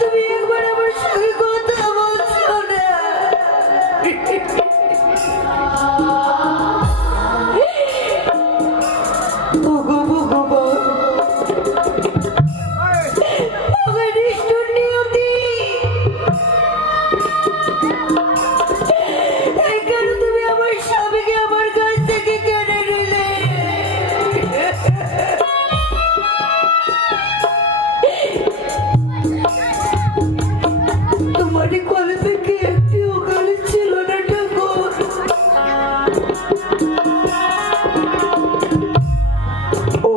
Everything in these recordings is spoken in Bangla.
তুমি একবার আমার সঙ্গে কথা বলছো না? ওগো ভগবান, আমার নিষ্ঠুর নিয়তি, কেন তুমি আমার স্বামীকে আমার কাছ থেকে কেড়ে নিলে? তোমারই কলে থেকে একটিও গালি ছিল না ঠাকুর। ও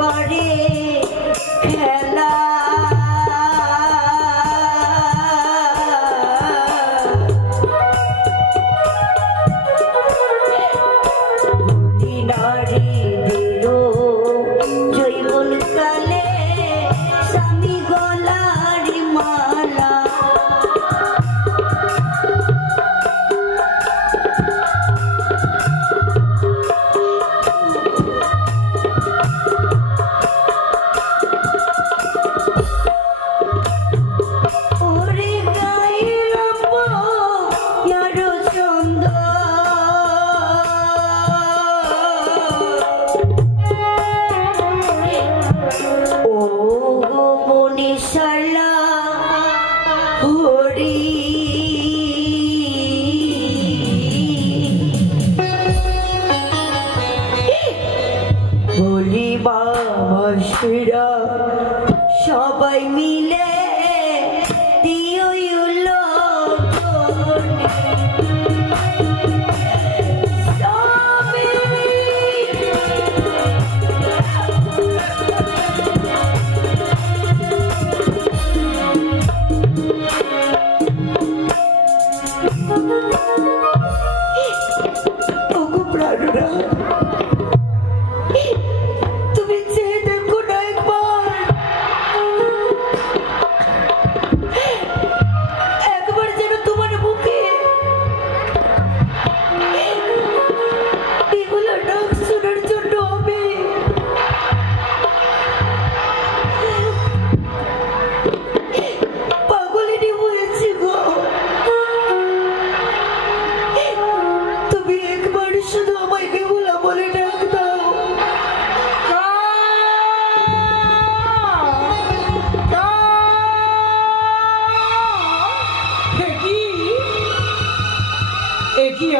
করে খেলা সবাই মিলে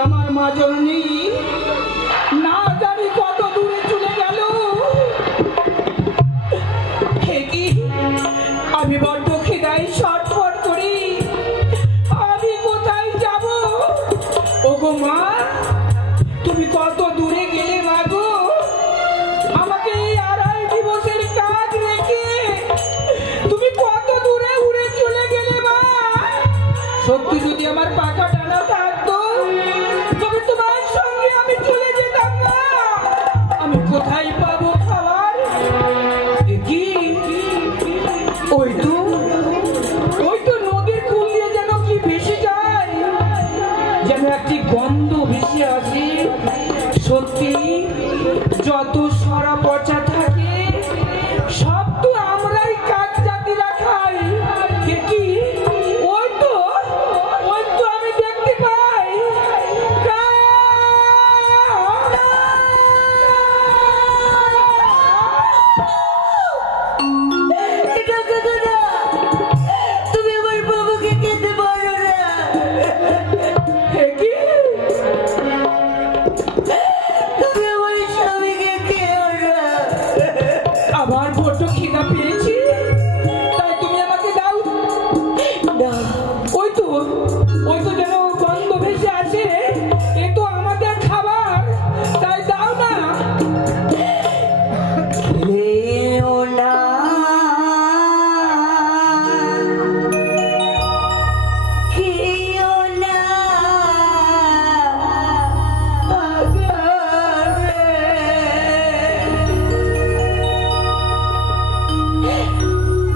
আমার মা জননী না জানি কত দূরে চলে গেল। আমি বড্ড খিদায় ছটফট করি, আমি কোথায় যাব? ওগো মা, তুমি কত দূরে গেলে মা গো? আমাকে এই 2.5 দিবসের কাজ রেখে তুমি কত দূরে উড়ে চলে গেলে মা? সত্যি যদি আমার পাখা টানা থাকতো তবে তোমার সঙ্গে আমি চলে যেতাম না। আমি কোথায় পাবো খাবার? কি ওই তো নদীর কূল দিয়ে যেন কি ভেসে যায়, যেন একটি গন্ধ ভেসে আসে। সত্যি যত সরা পচা থাকে সব তো আমরাই কাক জাতিরা খাই। কি ওই তো আমি দেখতে পাই। তুমি আমার বাবাকে খেতে পারো না। তুমি আমার স্বামীকে খেও না। আমার বড্ড খিদা পেয়েছি, তাই তুমি আমাকে দাও না। ওই তো যেন গন্ধ ভেসে আসে, এ তো আমাদের খাবার, তাই দাও না। খেও না, খেও না।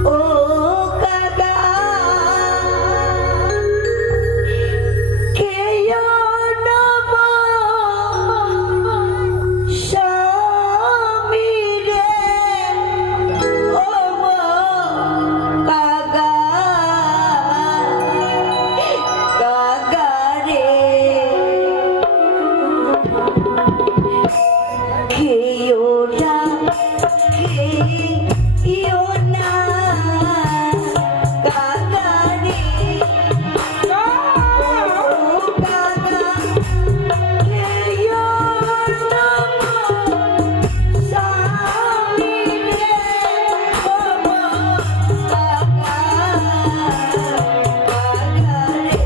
ও কাকা, খেও না মা, স্বামী রে। ও মা কাকা, কাকা রে, খেও না, খেও না কাকা রে। ও কাকা, খেও না মা, স্বামী রে। ও মা কাকা, কাকা রে।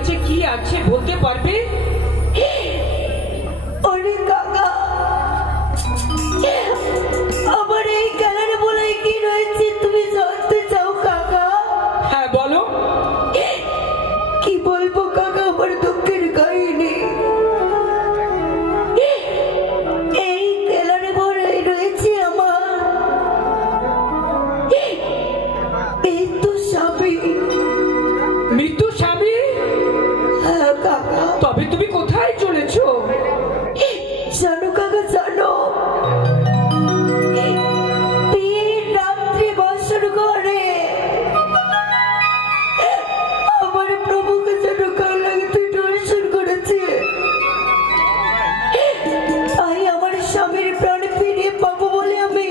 কাছে কি আছে বলতে পারবে? ওরে কাকা, আমার এই খেলার বলে কি রয়েছে তুমি জানতে চাও কাকা? হ্যাঁ বলো। কি বলবো কাকা আমার দুঃখের কাহিনী। এই খেলার বলে রয়েছে আমার মৃত্যু স্বামী। মৃত্যু স্বামী? হ্যাঁ কাকা। তবে তুমি কোথায় চলেছো? জানো কাকা জানো, বিয়ের রাত্রি বছর ঘরে আমার প্রভুকে যেন কাল লাগতে দর্শন করেছে। তাই আমার স্বামীর প্রাণ ফিরিয়ে পাবো বলে আমি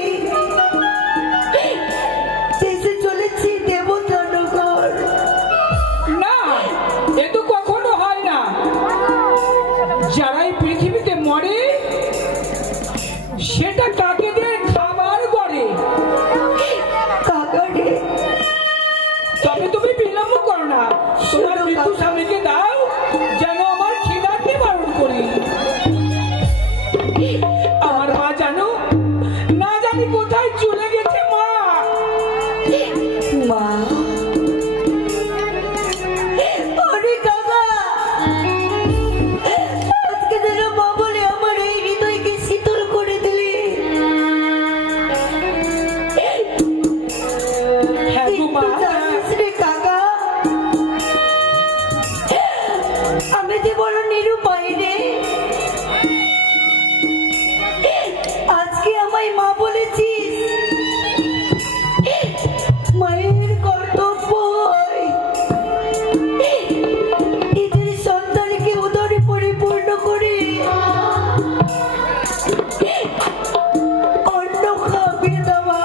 দেশে চলেছি দেবতানগর। না, এ তো কখনো হয় না। যারাই পৃথিবীতে মরে সেটা কাকেদের খাবার করে। কাকা রে, তবে তুমি বিলম্ব করো না, তোমার মৃত্যু স্বামীকে দাও যেন আমার খিদার নিবারণ করি। আমার মা জানো না জানি কোথায় চলে গেছে। মা, মা, ওরে কাকা, আজকে যেন মা বলে আমার এই হৃদয়কে শীতল করে দিলি। হ্যাঁ গো মা, কিন্তু জানিস রে কাকা, আমি যে বড় নিরুপায় রে। আজকে আমায় মা বলেছিস, মায়ের কর্তব্য হয় নিজের সন্তানকে উদরে পরিপূর্ণ করে অন্ন খাবিয়ে দেওয়া।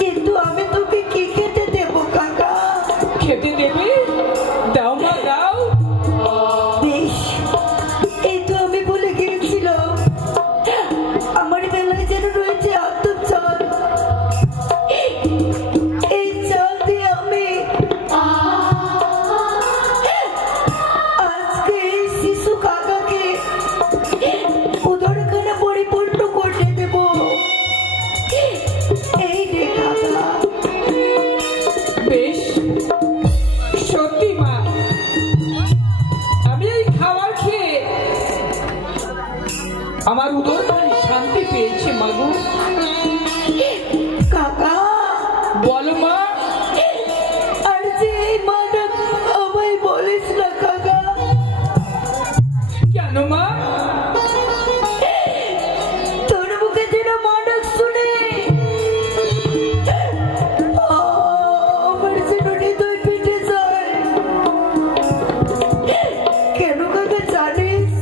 কিন্তু আমি তোকে কি খেতে দেবো কাকা? খেতে দেবে? দাও মা দাও। বেশ, এই তো আমি বলে গিয়েছিলাম আমার বেলায় যেন রয়েছে আতপ চাল। এই চাল দিয়ে আমি আজকে এই শিশু কাকাকে উদরখানা পরিপূর্ণ করে দেব। এই রে কাকা। বেশ, সত্যি মা, আমি এই খাবার খেয়ে আমার উদরখানি শান্তি পেয়েছে। মাগো কাকা, বলো মা। আর যে এই মাটা আমায় বলিস না কাকা। কেন মা? তোর মুখে যেন মানক শুনে আমার যেন হৃদয় ফেটে যায়। কেন কাকা জানিস?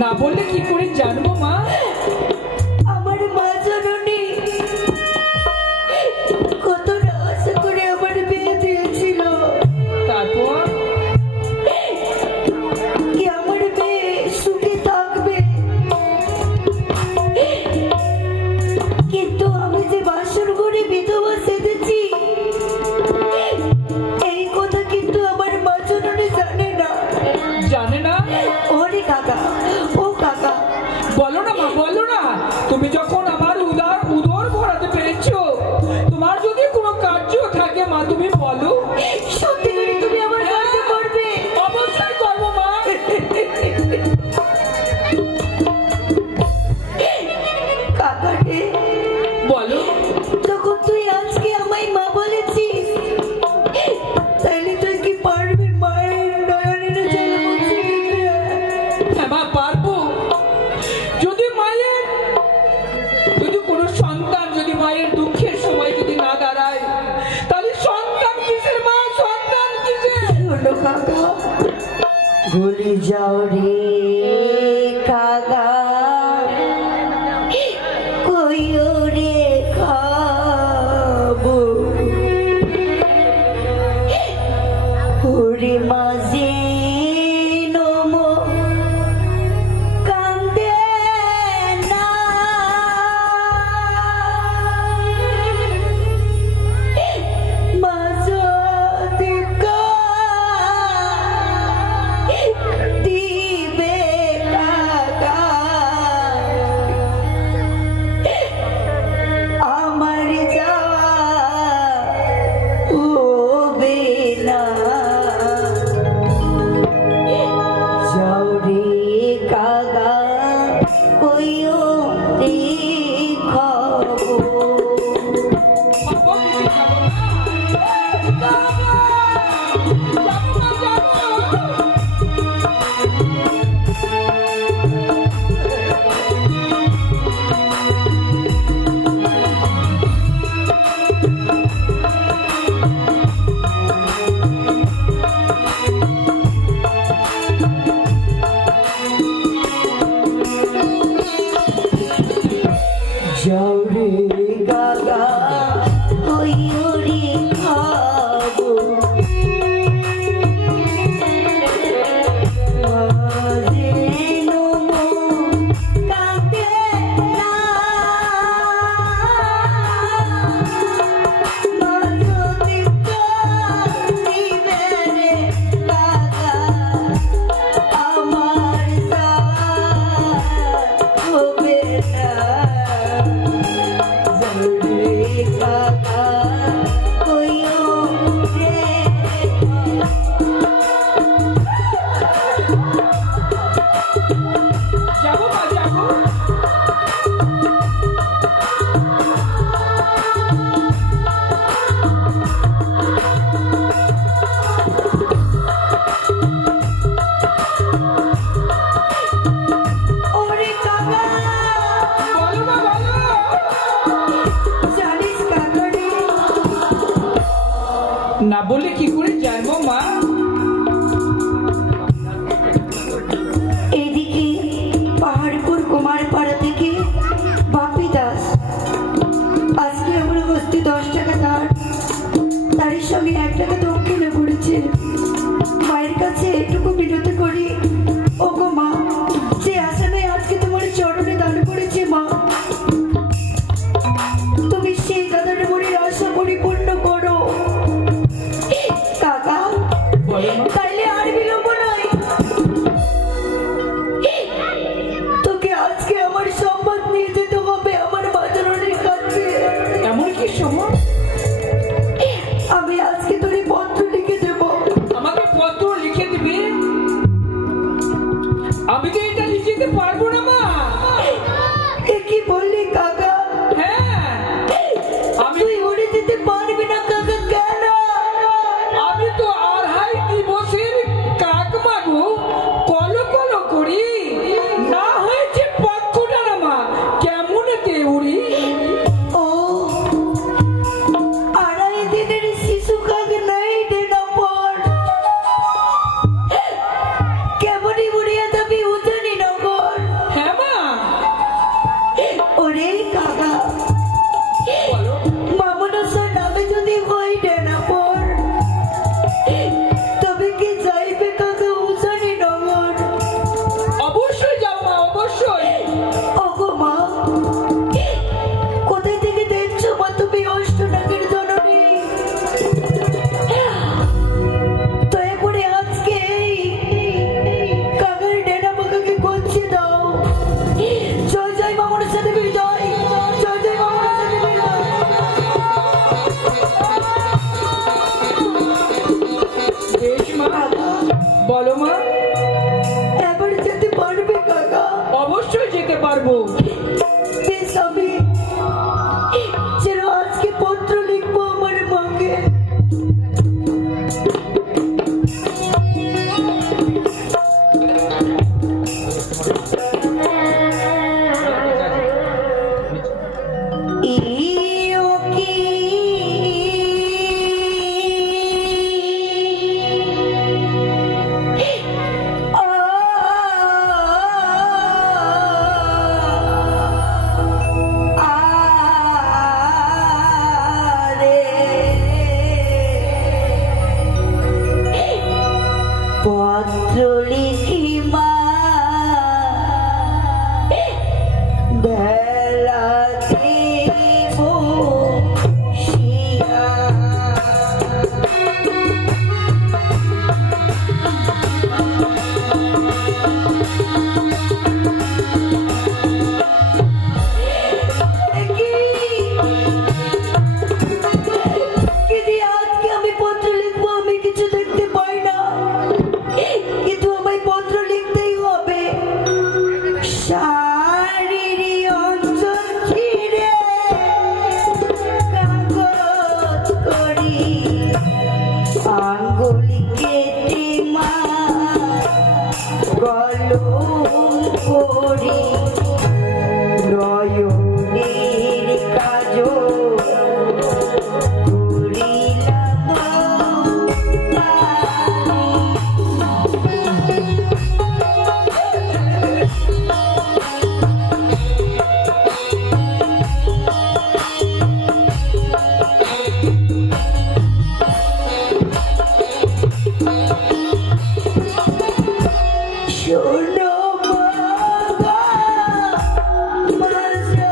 না বললে কি করে জানবো মা? আমার মা জননী কতটা আশা করে আমার বিয়ে দিয়েছিল তারপর কি আমার মেয়ে সুখে থাকবে। কিন্তু আমি যে বাসর ঘরে বিধবা সেজেছি এই কথা কিন্তু আমার মা জননী জানে না। জানে না? ওরে কাকা, ও কাকা, বলো না মা, বলো না। তুমি যখন আমার উদর ভরাতে পেরেছো, তোমার যদি কোনো কার্য থাকে মা তুমি বলো। সত্যি করে তুমি আমার কাছে করবে? অবশ্যই করবো মা। কাকা রে, বলো। যখন তুই আজকে আমায় মা বলেছিস তাহলে তুই কি পারবি মায়ের নয়নের জল মুছিয়ে দিতে? হ্যাঁ মা, পারবো। যদি কোনো সন্তান যদি মায়ের দুঃখের সময় যদি না দাঁড়ায়, তাহলে সন্তান কিসের মা? সন্তান কিসের? শোনো কাকা, ভুলে যাও রে কাকা, কইও রে খাবো ওরে মাঝে নমো কান্দে না। মাঝে না বলে কি করে জানবো মা? এদিকে পাহাড়পুর কুমারপাড়া থেকে বাপি দাস আজকে আমার হস্তে 10 টাকা তার সঙ্গে 1 টাকা দক্ষিণে পড়েছে। মায়ের কাছে এটুকু বিনতি করি, ও গো মা, যে আসামে আজকে তোমার চরণে দান করেছে মা, তুমি সেই দাদার মনের আশা পরিপূর্ণ করো। কাকা তাইলে আর বিলম্ব নয়, তোকে আজকে আমার সম্পদ নিয়ে যেতে হবে আমার বাজারের কাছে। এমন কি সময়? আমি আজকে তোর পত্র লিখে দেব। আমাকে পত্র লিখে দিবে? আমি তো এটা লিখতে পারবো না মা। এ কি বললি কাকা? হ্যাঁ, আমি তুই উড়ে দিতে পারবি না কাকা? কেন? আমি তো 2.5 দিবসের কাক মাগো, কলো কলো করি না হয়েছে পক্ষটা না মা, কেমনতে উড়ি। ও 2.5 দিনের শিশু কাক নাই ডেনা পর, কেমনই উড়িয়ে যাবি উজানি নগর। হ্যাঁ মা। ওরে কাকা, মামনসার নামে যদি হয় ডেনা পর, তবে কি যাইবে কাকা উজানি নগর? অবশ্যই যাও মা, অবশ্যই। ওগো মা, কোথায় থেকে দেখছো মা তুমি অষ্টনাগের জননী? দয়া করে আজকে কাকার ডেনা বাঁকাকে গঞ্জে দাও। জয় জয় মামনসা দেবীর জয়, জয় জয় মামনসা দেবীর জয়। বেশ মা, বলো মা। এবার যেতে পারবে কাকা? অবশ্যই যেতে পারবো। বেশ, আমি যেন আজকে পত্র লিখবো আমার মাকে। ইও কি পত্র লিখি মা বেলাতে বসিয়া, কিন্তু আজকে আমি পত্র লিখবো, আমি কিছু দেখতে পাই না, কিন্তু আমায় পত্র লিখতেই হবে। শারীর অঞ্চল ঘিরে কাগজ করি, আঙ্গুলি কেটে মা কলম করি, নয়নের কাজল করিলাম শোনো মা, মাঝে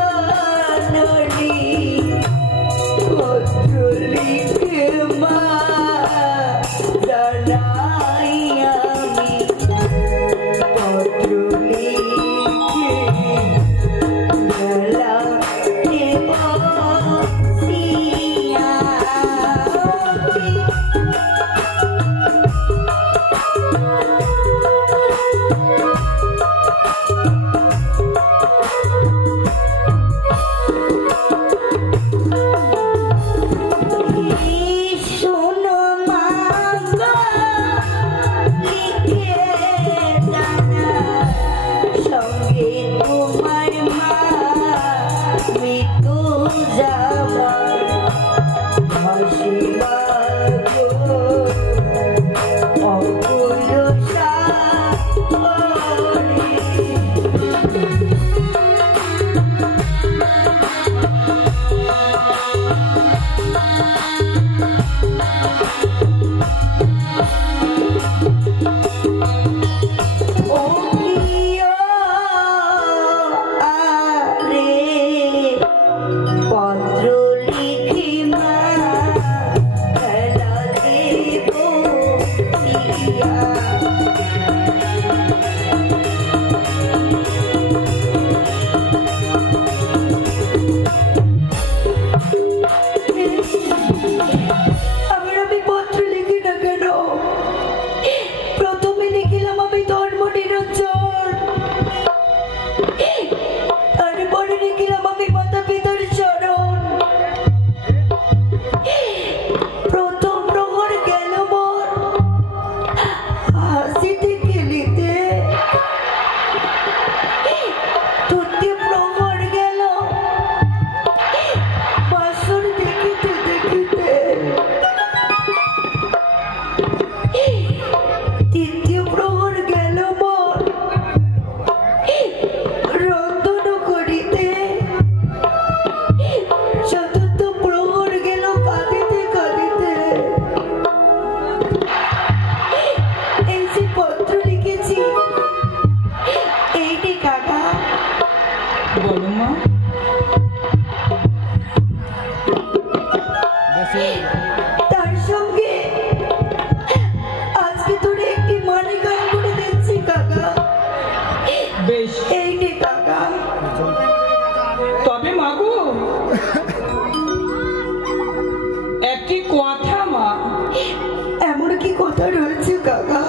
কথা রয়েছে কাকা।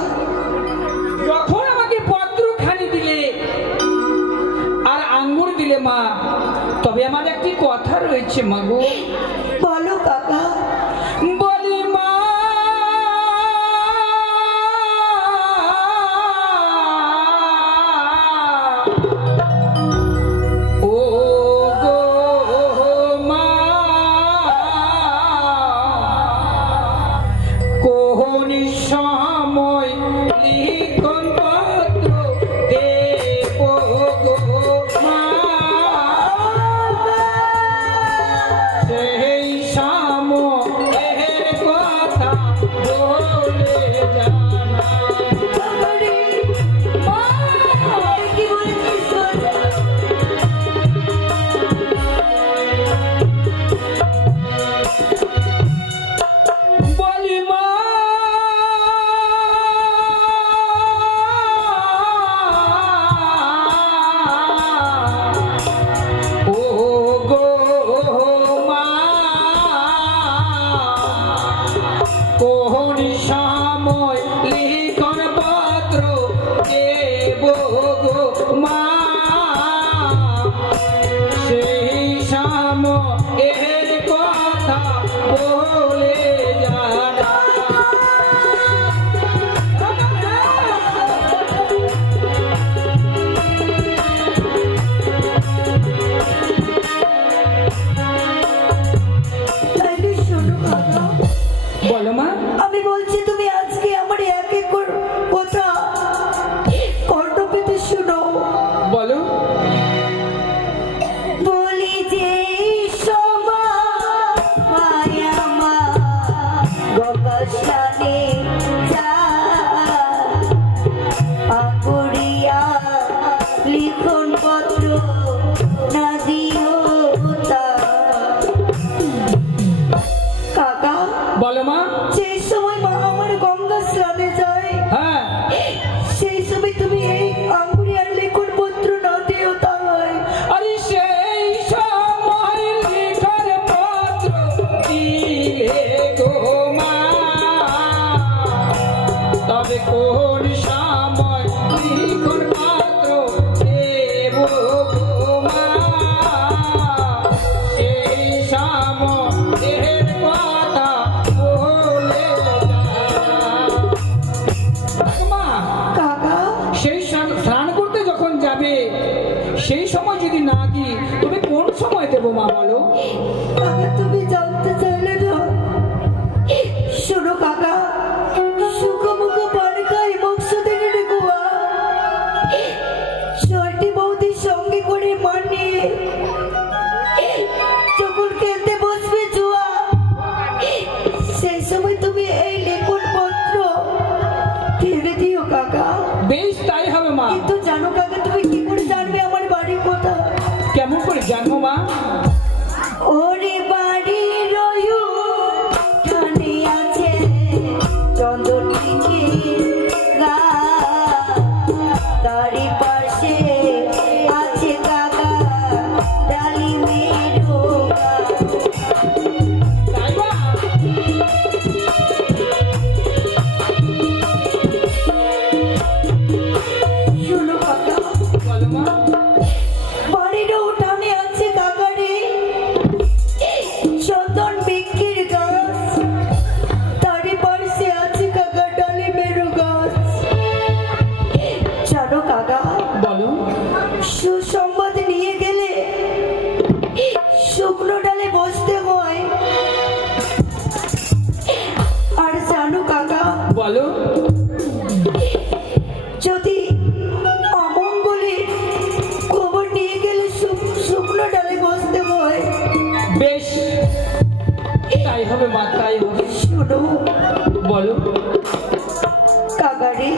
যখন আমাকে পত্রখানি দিলে আর আঙ্গুর দিলে মা, তবে আমার একটি কথা রয়েছে মা গো। বলো কাকা। বলি মা, ও গো মা, কোন সময় লিখন পত্র দেব গো মা, সেই সময়ের কথা বলে জানা। বাবারে, মা, কি বলেছিস বাবা? বলি মা, ও গো মা, কোন সময় লিখন পত্র দেব গো মা, সেই সময়ের কথা বলে জানা। তাইলে শোনো কাকা, বলো মা। আমি বলছি তুমি আজকে আমার এক এক কথা কর্ণ পেতে শোনো। বলো। বলি যে সময় আমার গগনে আঙ্গুরিয়া লিখন পত্র না দিও কাকা। বলো মা। সেই সময় মা আমার গঙ্গা স্নানে যায়, হ্যাঁ, সেই সময় তুমি এই আঙ্গুরিয়ার লিখন পত্র না দিও তাই। আরে সেই সময় লিখন পত্র দিলে গো মা, তবে কোন সময় লিখন পত্র দেব গো মা, সেই সময়ের কথা বলে জানা। মা, কাকা, সেই স্নান করতে যখন যাবে সেই সময় যদি না দিই তবে কোন সময় দেবো মা বলো। কাকা তুমি জানতে চাইলে না? শোনো কাকা, সুখমুখ পানি খাই মকসুদের রেখুয়া ছয়টি বৌদির সঙ্গে করে মানে যখন খেলতে বসবে জুয়া, সেই সময় তুমি এই লেখন পত্র ফেলে দিও কাকা। বেশ তাই হবে মা। কিন্তু জানো কাকা, তুমি কি করে জানবে আমার বাড়ি কোথায়? কেমন করে জানবো মা? ওরে বাড়ি রয়ু ঠানে আছে চন্দ্রটিকে গা, তারি পাশে আছে কাকা ডালিমের গাছ। তাই মা? শোনো কাকা, বলো মা। বাড়ির উঠানে আছে কাকারে চন্দন বৃক্ষের গাছ, তারি পাশে আছে কাকা ডালিমের গাছ। জানো কাকা, বলো। সুসংবাদ নিয়ে গেলে শুকনো ডালে বসতে হয়। আর জানো কাকা, বলো। যদি অমঙ্গলে খবর নিয়ে গেলে শুকনো ডালে বসতে হয়। বেশ তাই হবে মা, তাই হবে। শোনো বলো। কাকারে,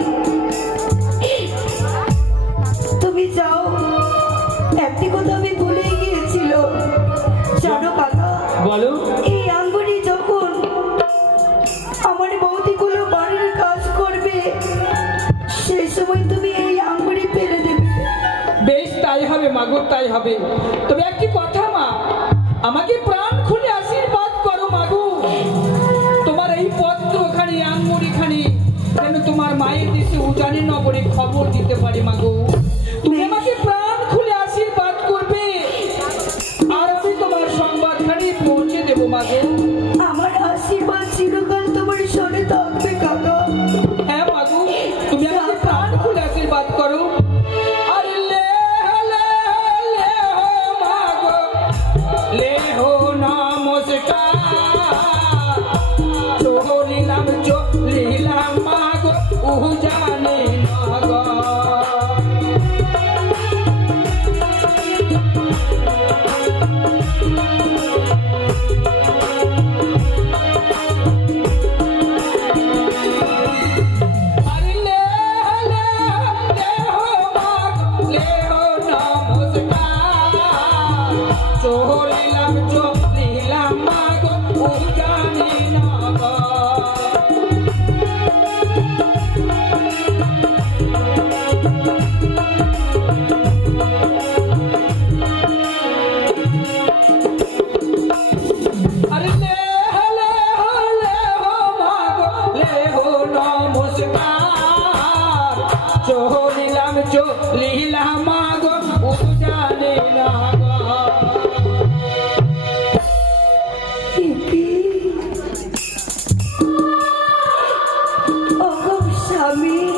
তুমি যাও, একটি কথা আমি ভুলে গিয়েছিল। জানো কাকা, বলো। এই আঙ্গুরি যখন আমার বৌদিগুলো বাড়ির কাজ করবে, সেই সময় তুমি এই আঙ্গুরি ফেলে দেবে। বেশ তাই হবে মা গো, তাই হবে। তবে একটি কথা মা, আমাকে প্রাণ খুলে আশীর্বাদ করো মা গো। তোমার এই পত্রখানি আঙ্গুরিখানি যেন তোমার মায়ের দেশে উজানি নগরে খবর দিতে পারি মাগো। তুমি আমাকে প্রাণ খুলে আশীর্বাদ করবে আর আমি তোমার সংবাদখানি পৌঁছে দেবো মাগো। আমার আশীর্বাদ চিরকাল তোমার সঙ্গে থাকবে কাকা। হ্যাঁ মাগো, তুমি আমাকে প্রাণ খুলে আশীর্বাদ করো। আরে লে লে লে হো মাগো, লে হো নমস্কার, চলিলাম চলিলাম মাগো উজানি নগর। চলিলাম চলিলাম মাগো উজানি স্বামী